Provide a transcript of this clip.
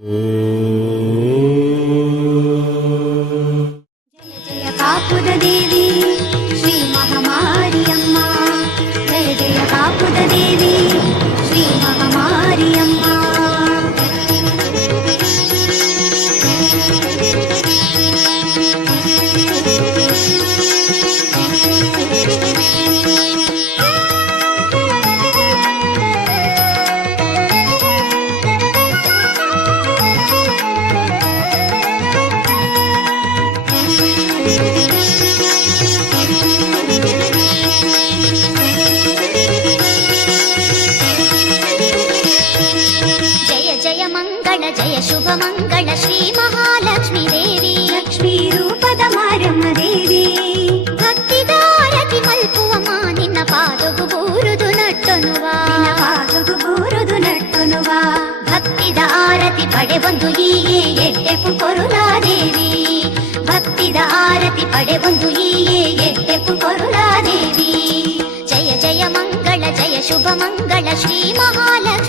ಜಯ ಕಾಪುದ ದೇವಿ ಶ್ರೀ ಮಹಾಮಾರಿಯಮ್ಮ, ಜಯ ಜಯ ಕಾಪುದ ದೇವಿ ಶ್ರೀ ಮಹಾಮಾರಿಯಮ್ಮ. ಜಯ ಶುಭ ಮಂಗಳ ಶ್ರೀ ಮಹಾಲಕ್ಷ್ಮೀ ದೇವಿ, ಲಕ್ಷ್ಮೀ ರೂಪದ ಮಾರಮ್ಮ ದೇವಿ, ಭಕ್ತಿದಾರತಿ ಮಲ್ಪುವ ನಿನ್ನ ಪಾದಗು ಬೂರುದು ನಟ್ಟೊನುವ, ಬೂರುದು ನಟ್ಟೊನುವ, ಭಕ್ತಿದ ಆರತಿ ಪಡೆ ಒಂದು ಹೀಗೆ ಎಟ್ಟೆಪು ಕೊರುಲಾದೇವಿ, ಭಕ್ತಿದ ಆರತಿ ಪಡೆ ಒಂದು ಹೀಗೆ ಎಟ್ಟೆಪು ಕೊರುಲಾದೇವಿ. ಜಯ ಜಯ ಮಂಗಳ ಜಯ ಶುಭ ಮಂಗಳ ಶ್ರೀ ಮಹಾಲಕ್ಷ್ಮೀ